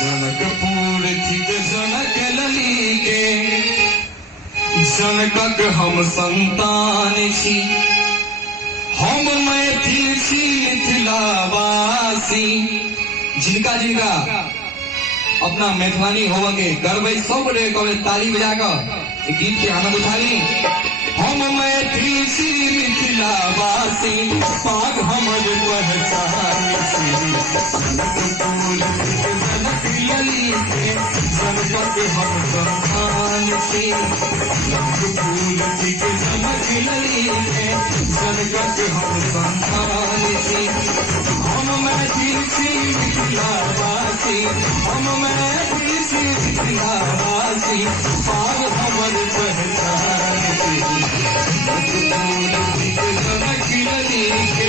जनकपुर थिक जनक लली के जनकक हम संतान छी हम मैथिल छी मिथिलावासी। जिनका जिनका अपना मैथिलानी होवे के गर्व है सब रे कहे ताली बजा कर गीत के आनंद उठा ली। हम मैथिल छी मिथिलावासी पाग हमर पहचान छी जनकपुर जनक लली के जनकक हम संतान छी। जनकपुर जनक लली के जनकक हम संतान छी हम मैथिल छी मिथिलावासी हम मैथिल छी मिथिलावासी पाग हमर पहचान छी जनकपुर जनक लली के।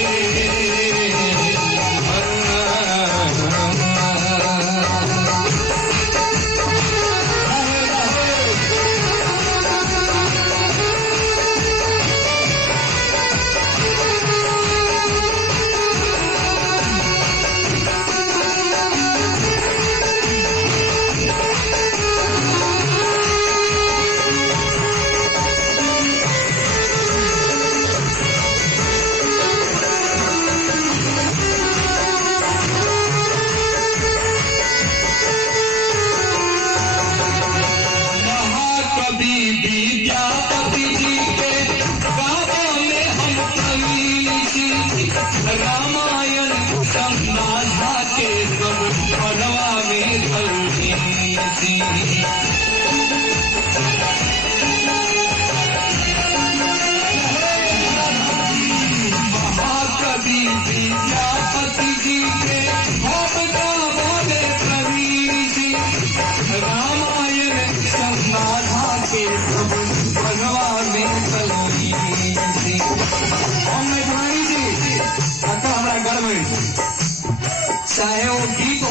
रामायण संगाधा के सब पढ़वा में थी महाकवि विद्यापति जी के हम गावे प्रवीण जी रामायण संगाधा के सब पढ़वा में थी। हम भाई जी हमारा गर्व है चाहे वो गीत हो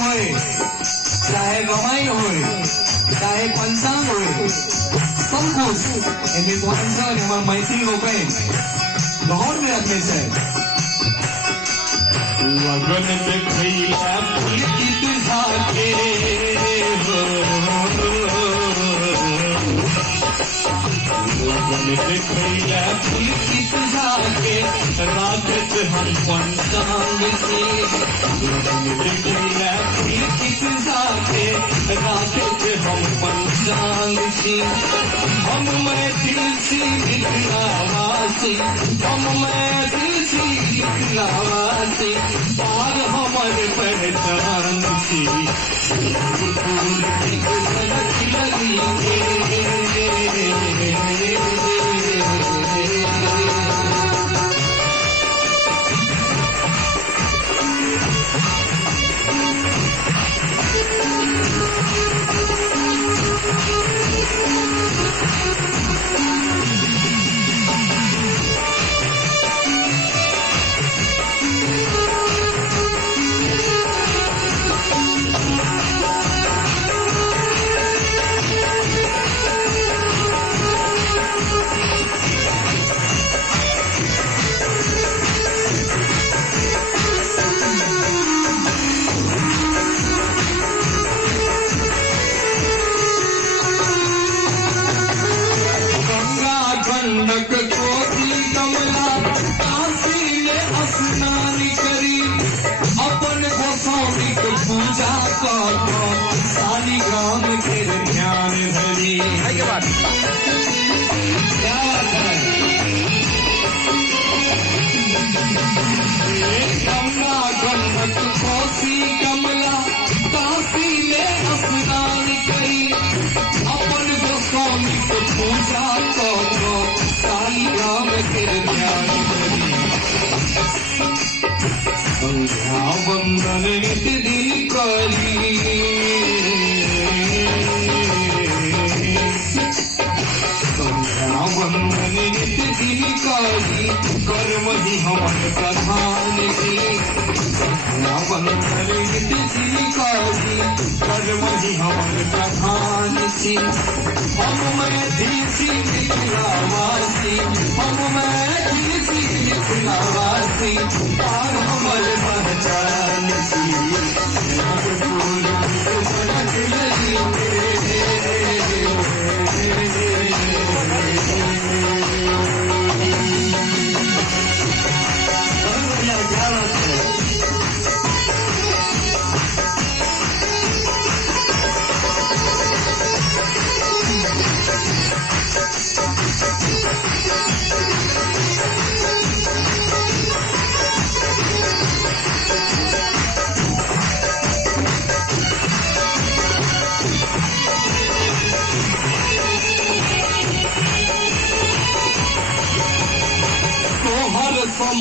चाहे गवाई हो चाहे पंचांग हो सब कुछ मिथिलांचल हमारे मैथिल लोग बहुत में रखने से लगन देखैया पुलकित झाके लगन देखैया पुलकित झाके राखत हम पंचांग से लगन देखैया पुलकित झाके राखत हम पंचांग से हम मैथिल छी मिथिलावासी हम मैथिल छी मिथिलावासी पाग हमर पहचान छी जनक लली गंडक कोसी कमला काशी में स्नान करी अपन गोसाउनी के पूजा कर सारी गांव के ध्यान धरी। क्या गंगा गंडक कोसी कमला काशी में स्नान करी अपन गोसाउनी के पूजा कर सारी गांव के ध्यान करी। संध्या वंदन नित्य दिन करी संध्या वंदन नित्य दिन करी कर्म ही हमारे प्रधान की संध्या वंदन नित्य दिन करी कर्म ही हमारे प्रधान की। हम मैथिल छी मिथिलावासी हम मैथिल छी मिथिलावासी पाग हमर पहचान छी जनकपुर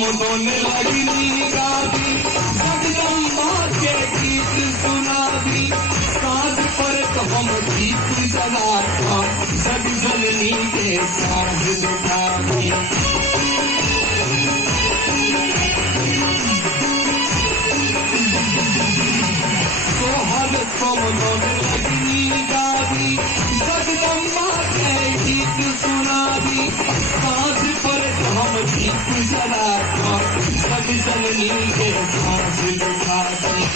समदोने लगनी गादी जगदम्बा के गीत सुना दी साथ पर तो हम दीप जला जग जननी के साथ दिखा दी सोहर समदोने लगनी गादी जगदम्बा के गीत सुना दी साथ पर तो हम दीप जला जग जननी के साथ दिखा दी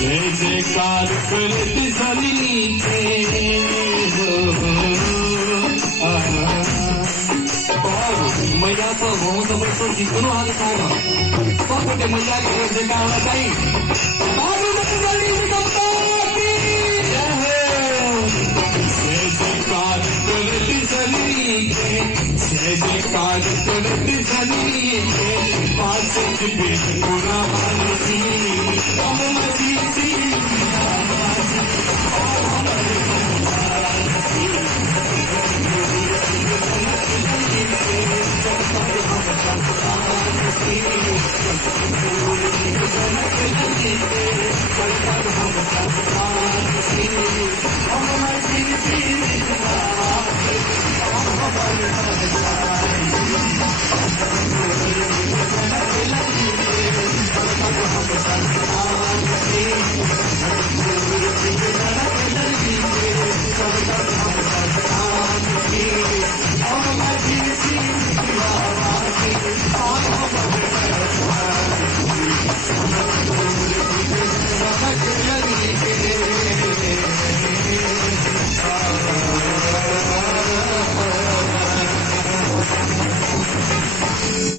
जय जयकार करती सनी के मैया तो हो सब जितनो हाल खाएगा सब मैया के जयकार लगाई